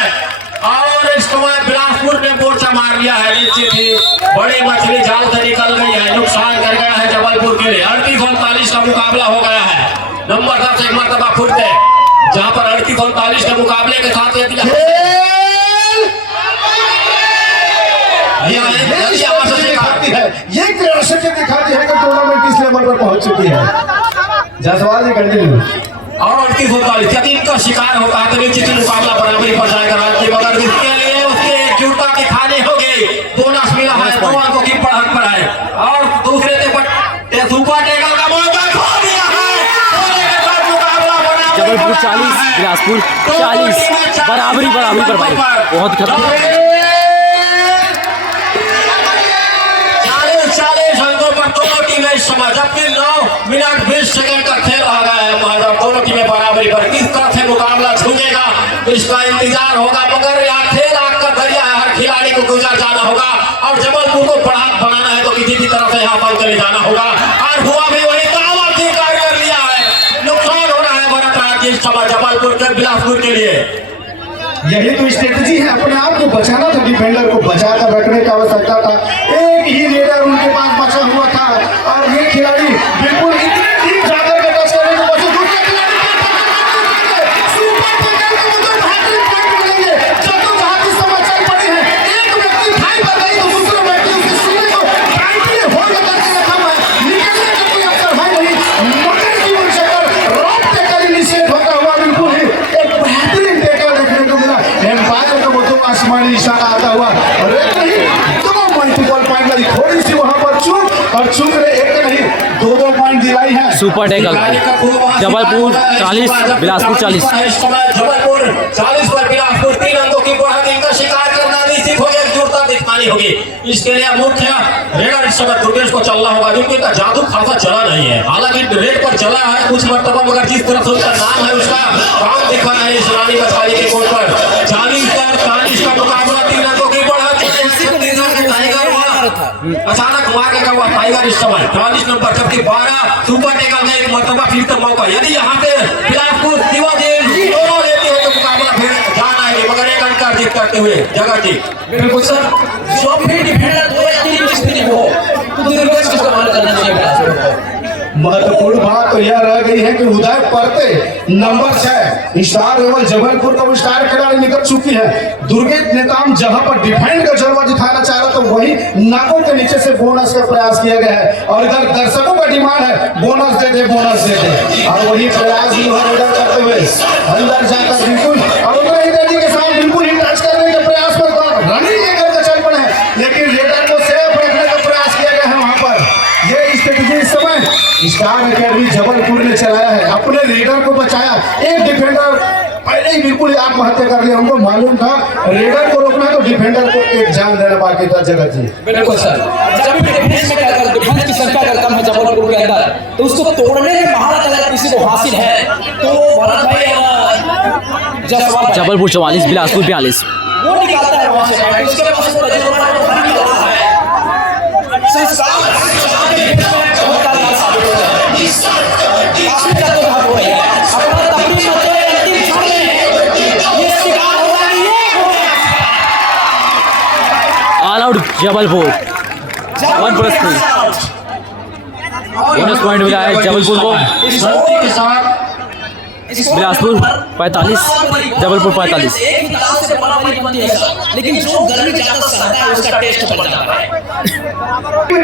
और इस समय बिलासपुर ने मोर्चा मार लिया है। नीचे थी बड़ी मछली जाल से निकल गई है, नुकसान कर गया है जबलपुर के लिए। 38-39 का मुकाबला हो गया है। नंबर 10 एक मरतबा फुट है, जहां पर 38-39 के मुकाबले के साथ ये क्रियाशक्ति दिखाती है कि टूर्नामेंट किस लेवल पर पहुंच चुकी है। जायसवाल जी कंटिन्यू। और 38-39 यदि इनका शिकार होता है तो निश्चित ही मुकाबला बराबरी पर जाएगा राज्य, मगर इसके लिए उसके एकजुटता दिखाने होगी। बोनस मिला है, 2 अंकों की बढ़त पर है, और दूसरे से सुपर टेकल का मौका खो दिया है। जबलपुर 40 बिलासपुर 40 बराबरी पर भाई बहुत खतरनाक। 40 अंकों पर दोनों टीमें इस समय, जबकि 9 मिनट 20 सेकंड का खेल आ गया है। महाराज दोनों टीमें बराबरी पर, किस तरह से मुकाबला झूमेगा इसका इंतजार होगा। मगर यहाँ खेल आग का दरिया है, हर खिलाड़ी को गुजर जाना होगा और जबलपुर को बढ़त बनाना है तो किसी भी तरह से यहाँ पर चले जाना होगा। और हुआ भी वही, दावत ही कर लिया है, नुकसान हो रहा है भरत राज्य इस समय जबलपुर के बिलासपुर के लिए। यही तो स्ट्रेटजी है, अपने आप को बचाना था, डिफेंडर को बचा कर रखने की आवश्यकता था। एक ही रेडर उनके पास बचा हुआ था और ये खिलाड़ी बिल्कुल इतने डीप जाकर के टच करने की कोशिश, दूसरे खिलाड़ी सुपर टेकल का मतलब हैट्रिक पॉइंट मिलेंगे। जद्दोजहद इस समय चल पड़ी है, एक व्यक्ति ठाई पर गई तो दूसरा व्यक्ति उसके सीने को टाइटली होल्ड करके रखा हुआ है, निकलने का कोई अवसर है नहीं। मगर जीवन चक्कर रॉप टेकल इनिशिएट होता हुआ बिल्कुल ही एक बेहतरीन टेकल देखने को मिला। एम्पायर का वो तो आसमानी इशारा आता हुआ और एक नहीं दो मल्टीपल पॉइंट लाई, थोड़ी सी वहां पर चूक और चूक ने एक नहीं 2 पॉइंट दिलाई है। Super tackle Jabalpur 40 Bilaspur 40। जबलपुर 40 पर बिलासपुर 3 अंकों की बढ़त, इनका शिकार करना निश्चित हो गया, एकजुटता दिखानी होगी। इसके लिए मुख्य रेडर इस समय दुर्गेश को चलना होगा, क्योंकि इनका जादू खासा चला नहीं है। हालांकि रेड पर चला है कुछ मरतबा, मगर जिस तरह से उसका नाम है उसका काम दिखा है इस रानी बछाली के कोर्ट पर। 40-40 का मुकाबला, 3 अंकों की बढ़त। अचानक मार के हुआ टाइगर इस समय 40 नंबर, जबकि 12 सुपर टेकल में एक मरतबा फिर तक मौका। यदि यहाँ से बिलासपुर दिवादेव दोनों लेते हैं तो मुकाबला फिर जाना है, मगर एक अंक का जीत करते हुए जगह जी। बिल्कुल सर, जो भी डिफेंडर 2 या 3 की स्थिति हो तो दुर्गेश को इस्तेमाल करना चाहिए बिलासपुर को। महत्वपूर्ण बात तो यह रह गई है कि उदय परते नंबर 6 स्टार लेवल जबलपुर का स्टार खिलाड़ी निकल चुकी है। दुर्गेश नेताम जहां पर डिफेंड का जलवा दिखाना चाह रहा तो वही नाकों के नीचे से बोनस का प्रयास किया गया है, और अगर दर्शकों का डिमांड है बोनस दे दे और वही प्रयास करते हुए अंदर जाकर बिल्कुल और उतने ही देरी के साथ बिल्कुल ही टच करने के प्रयास पर रनिंग लेकर के चल पड़े, लेकिन रेडर को सेफ रखने का प्रयास किया गया है। वहां पर ये स्ट्रेटजी इस समय स्टार अकेडमी जबलपुर ने चलाया है, अपने लीडर को बचाया। एक डिफेंडर पहले ही बिल्कुल आत्महत्या कर लिया, हमको मालूम था रेडर को रोकना तो डिफेंडर को एक जान देना बाकी था। जगत जी बिल्कुल सर, जब भी डिफेंस की संख्या अगर कम है जबलपुर के अंदर तो उसको तोड़ने की महारत अगर किसी को हासिल है तो भरत भाई जबलपुर 44 बिलासपुर 42 वो निकालता है वहां से, उसके पास तो तजुर्बा है, संस्कार all out Jabalpur 1+3 bonus point मिला है जबलपुर को। बिलासपुर 45 जबलपुर 45। एक ही ताल से बराबरी बनती है सर, लेकिन जो गर्मी ज्यादा सहता है उसका टेस्ट बन जाता है।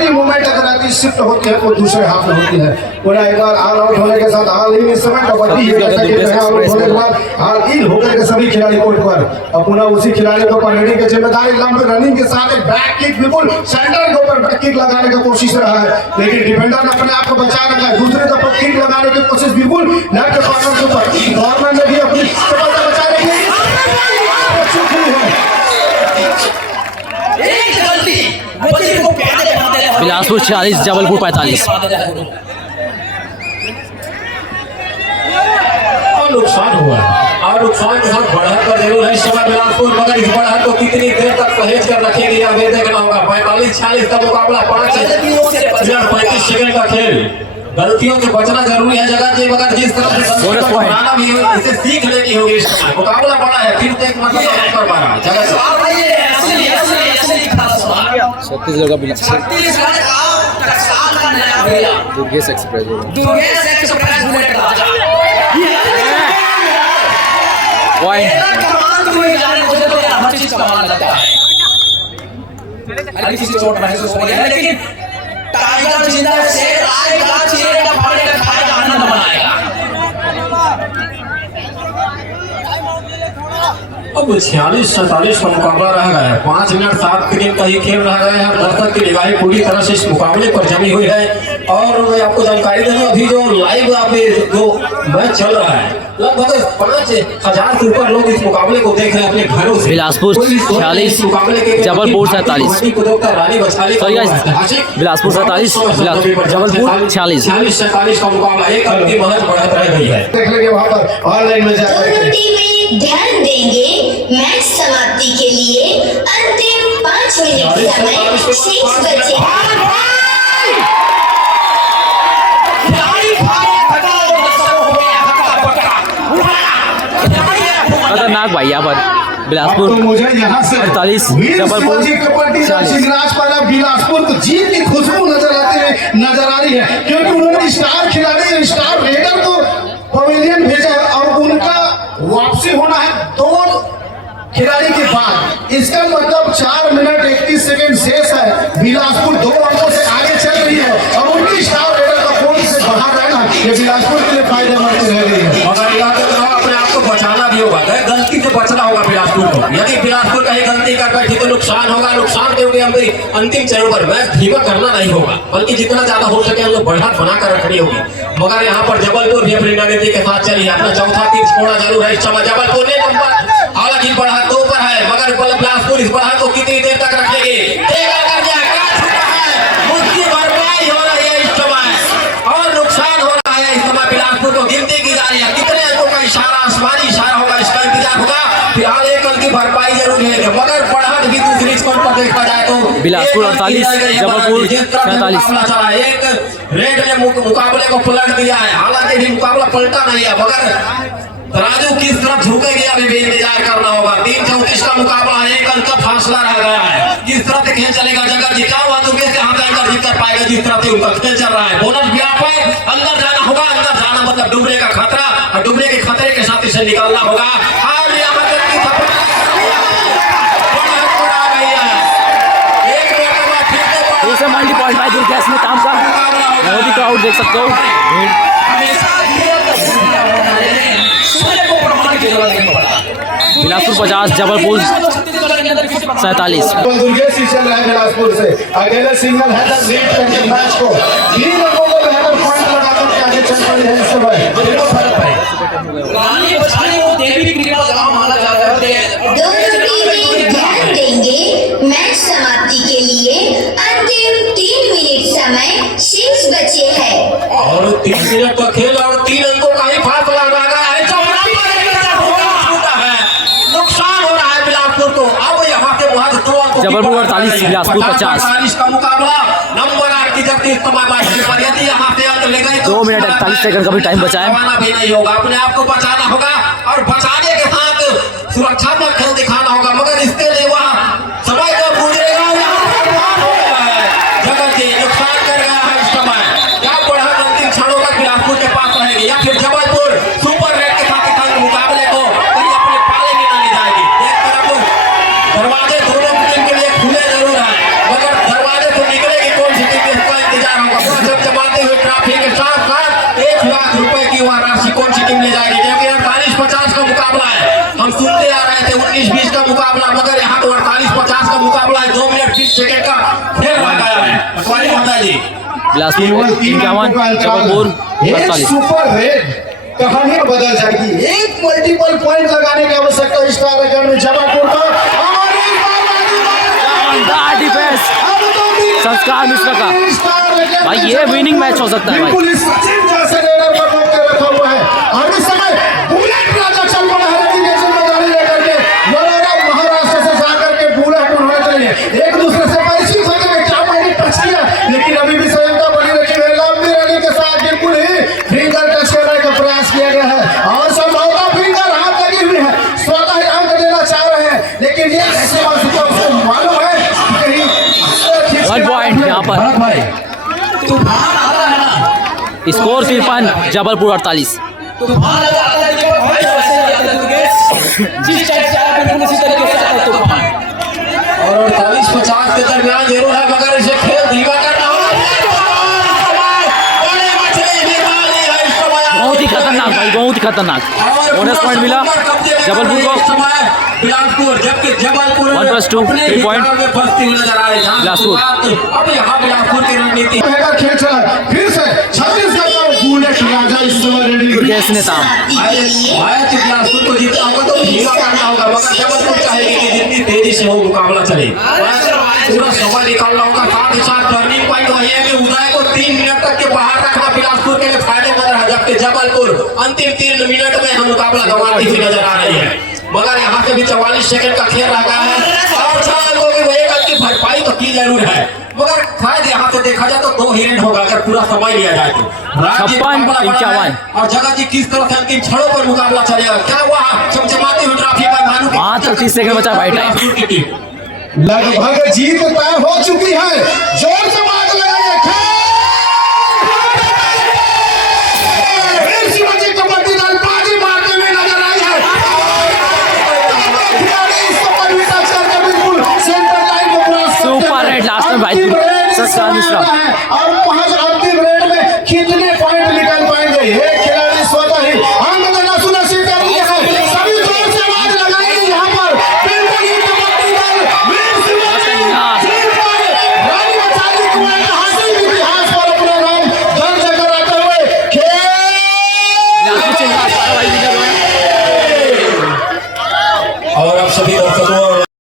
मूवमेंट अगर आपकी शिफ्ट होती है तो दूसरे हाथ में होती है। पूरा एक बार ऑल आउट होने के साथ हाल ही इस समय कबड्डी है, जैसा कि ऑल आउट होने के बाद हाल इन होकर के सभी खिलाड़ी कोर्ट पर और पुनः उसी खिलाड़ी को रेडिंग की जिम्मेदारी लंबे रनिंग के साथ एक बैक किक बिल्कुल सेंटर के ऊपर बैक किक लगाने की कोशिश रहा है, लेकिन डिफेंडर ने अपने आप को बचा रखा है। दूसरी तरफ किक लगाने की कोशिश बिल्कुल नेट के कॉर्नर के ऊपर, गवर्नमेंट ने भी अपनी सफलता बचा रखी है। बिलासपुर 46 जबलपुर 45। और नुकसान हुआ और नुकसान के साथ बढ़त पर जरूर है इस समय बिलासपुर, मगर इस बढ़त को कितनी देर तक परहेज कर रखेगी अब ये देखना होगा। 45-46 का मुकाबला 5 मिनट 35 सेकंड का खेल। गलतियों से बचना जरूरी है जगह जी, मगर जिस तरह से बोनस पॉइंट। बनाना भी है इसे सीख लेनी होगी। इस समय मुकाबला बड़ा है, फिर से एक मतलब नहीं कर पा रहा जगह से। छत्तीसगढ़ का बिलासपुर दुर्गेश एक्सप्रेस पॉइंट। चोट महसूस हो रही है, लेकिन टाइगर जिंदा है, शेर आएगा, चीरेगा, फाड़ेगा, खाएगा, आनंद मनाएगा। अब 46-47 का मुकाबला रह गया है। 5 मिनट 7 सेकंड का ही खेल रह गया है। दर्शक की निगाहें पूरी तरह से इस मुकाबले पर जमी हुई है। और मैं आपको जानकारी दे दूं, अभी जो लाइव अभी जो मैच चल रहा है, लगभग 5,000 से ऊपर लोग इस मुकाबले को देख रहे हैं अपने घरों से। बिलासपुर 46 जबलपुर 47। Sorry guys, Bilaspur 47 Jabalpur 46। 46-47 का मुकाबला एक अंतिम महज बढ़त रह गई है। देख लेंगे वहां पर ऑनलाइन में जाकर दोनों टीमें ध्यान देंगे। मैच समाप्ति के लिए अंतिम 5 मिनट समय शेष बचे हैं। खतरनाक भाई यहाँ पर बिलासपुर तो मुझे यहाँ से 48 जबलपुर कबड्डी सिंहराज पाला बिलासपुर को जीत की खुशबू नजर आ रही है, क्योंकि उन्होंने स्टार खिलाड़ी स्टार रेडर को पवेलियन भेजा है और उनका वापसी होना है 2 खिलाड़ी के बाद। इसका मतलब 4 मिनट 31 सेकंड शेष है। बिलासपुर 2 अंकों से आगे चल रही है और उनकी स्टार रेडर का पॉइंट से बाहर रहना ये बिलासपुर के लिए फायदेमंद रह रही है। मगर याद रखना अपने आप को बचाना भी होगा, गलती से बचना होगा बिलासपुर को। यदि बिलासपुर कहीं गलती कर बैठी तो नुकसान होगा। नुकसान क्योंकि हम अंतिम चरण पर मैच धीमा करना नहीं होगा, बल्कि जितना ज्यादा हो सके हम लोग बढ़त बनाकर रखनी होगी। मगर यहाँ पर जबलपुर भी अपनी रणनीति के साथ चली है। अपना चौथा तीर छोड़ा जरूर है इस समय। जबलपुर ने नंबर हालांकि बढ़त 2 पर है, मगर बिलासपुर इस बढ़त को कितनी देर तक रखेगी? भरपाई हो रही है इस समय और नुकसान हो रहा है इस समय। बिलासपुर को गिनती की जा रही है, कितने अंकों का इशारा, आसमानी इशारा होगा, इसका इंतजार होगा। फिलहाल 1 अंक की भरपाई जरूर है, मगर बढ़त भी दूसरी स्कोर पर देखा जाए तो बिलासपुर 48 जबलपुर 47। एक रेड ने मुकाबले को पलट दिया है। हालांकि भी मुकाबला पलटा नहीं है, मगर राजू किस तरफ झुकेगी अभी भी इंतजार करना होगा। 3-34 का मुकाबला है, 1 अंक का फासला रह गया है। किस तरह से खेल चलेगा जगह जी, क्या हुआ दुर्गेश के हाथ अंदर जीत कर पाएगा जिस तरह से उनका खेल चल रहा है। बोनस भी आप है, अंदर जाना होगा। अंदर जाना मतलब डूबने का खतरा, और डूबने के खतरे के साथ इसे निकालना होगा। और यहाँ पर इसे मल्टी पॉइंट भाई दुर्गेश में काम का मोदी क्राउड देख सकते हो। बिलासपुर 50 जबलपुर 47। दुर्गेश ही चल रहा है बिलासपुर से, अकेले सिंगल हैंडल लीड करके मैच को 3 अंकों को बेहतर पॉइंट लगाकर के आगे चल पड़ी है इस समय। दोनों टीमें ध्यान देंगे। मैच समाप्ति के लिए अंतिम 3 मिनट समय शेष बचे हैं। और 3 मिनट का खेल और 3 अंकों का ही फासला रह गया है। नुकसान हो रहा है बिलासपुर को। अब यहाँ से महज 2 अंक जबलपुर 48 बिलासपुर 50। 45 का मुकाबला नंबर 8 की जबकि यदि यहाँ से अंक ले गए 2 मिनट 41 सेकंड का भी टाइम बचा है। भी नहीं होगा, अपने आप को बचाना होगा और बचाने के साथ सुरक्षात्मक खेल दिखाना होगा। मगर इसके लिए वहाँ समय को गुजरेगा। जगह जी नुकसान कर गया है इस समय। क्या बढ़त अंतिम क्षणों तक बिलासपुर के पास रहेगी, या फिर जबलपुर सुपर रेड के साथ मुकाबले को कहीं अपने पाले में न ले जाएगी? एक तरफ दरवाजे दोनों टीम के लिए खुले जरूर है, मगर दरवाजे तो निकलेगी कौन सी टीम, इसका इंतजार होगा। जमाते हुए ट्रैफिक के साथ साथ 1 लाख रुपए की वह राशि कौन सी टीम ले जाएगी? क्योंकि 48-50 का मुकाबला है। हम सुनते आ रहे थे 19-20 का मुकाबला, मगर यहाँ तो 48-50 का मुकाबला है। 2 मिनट 20 सेकंड का खेल रह गया है। सॉरी माता जी, बिलासपुर 51 जबलपुर 48। सुपर रेड कहानियां बदल जाएगी। एक मल्टीपल पॉइंट लगाने की आवश्यकता स्टार अकेडमी जबलपुर को। संस्कार मिश्रा का भाई ये विनिंग मैच हो सकता है भाई। बिल्कुल इस सचिन जैसे रेडर पर रोक के रखा हुआ है और इस समय बुलेट राजा चल पड़ा है रेजिग्नेशन में गाड़ी लेकर के महाराष्ट्र से जाकर के बुलेट उड़ना चाहिए एक दूसरे से परिचित हो गए क्या मैंने टच किया लेकिन अभी भी संयमता बनी रखी है लंबी रनिंग के साथ बिल्कुल ही फिंगर टच करने का प्रयास किया गया है और संभवतः फिंगर हाथ लगी हुई है स्वतः ही अंक देना चाह रहे हैं लेकिन ये उसको मालूम है कहीं 1 पॉइंट यहाँ पर। भाई तूफान आता है ना, स्कोर 53 जबलपुर 48। तूफान अगर आता है तो भाई वैसे ही आता है दुर्गेश, जिस टाइप से आया बिल्कुल उसी तरीके से आता है तूफान। और 48-50 के दरमियान जरूर है मगर इसे खेल धीमा करना होगा। बड़ी मछली निकाली है इस समय। बहुत ही खतरनाक भाई, बहुत ही खतरनाक। बोनस पॉइंट मिला जबलपुर को। बिलासपुर जबकि जबलपुर 1+2 3 पॉइंट में फंसती हुई नजर आ रही है। बिलासपुर। अब यहाँ बिलासपुर की रणनीति बेहतर खेल चला फिर से छत्तीसगढ़ का बुलेट राजा इस समय रेडी दुर्गेश ने ताम। मैच बिलासपुर को जीतना होगा तो धीमा करना होगा मगर जबलपुर चाहेगी कि जितनी तेजी से हो मुकाबला चले पूरा समय निकालना होगा। साथ ही साथ टर्निंग पॉइंट वही है कि उदय को 3 मिनट तक के बाहर रखना बिलासपुर के लिए फायदेमंद रहा जबकि जबलपुर अंतिम 3 मिनट में हम मुकाबला गंवाती हुई नजर आ रही है मगर यहाँ से भी 44 सेकंड का खेल रह गया है और 6 अंकों की वही गल की भरपाई तो की जरूर है मगर शायद यहाँ से देखा जाए तो 2 ही रन होगा अगर पूरा समय लिया जाए तो। 56-51 और जगह जी किस तरह से अंतिम क्षणों पर मुकाबला चलेगा क्या हुआ चमचमाती हुई ट्रॉफी पर मानू मात्र 30 सेकंड बचा भाई टाइम। लगभग जीत तय हो चुकी है जोर से बात लगाइए शिवाजी कबड्डी दल बाजी मारते हुए नजर आई है बिल्कुल सेंटर लाइन को क्रॉस सुपर रेड लास्ट में भाई संस्कार मिश्रा। और वहां से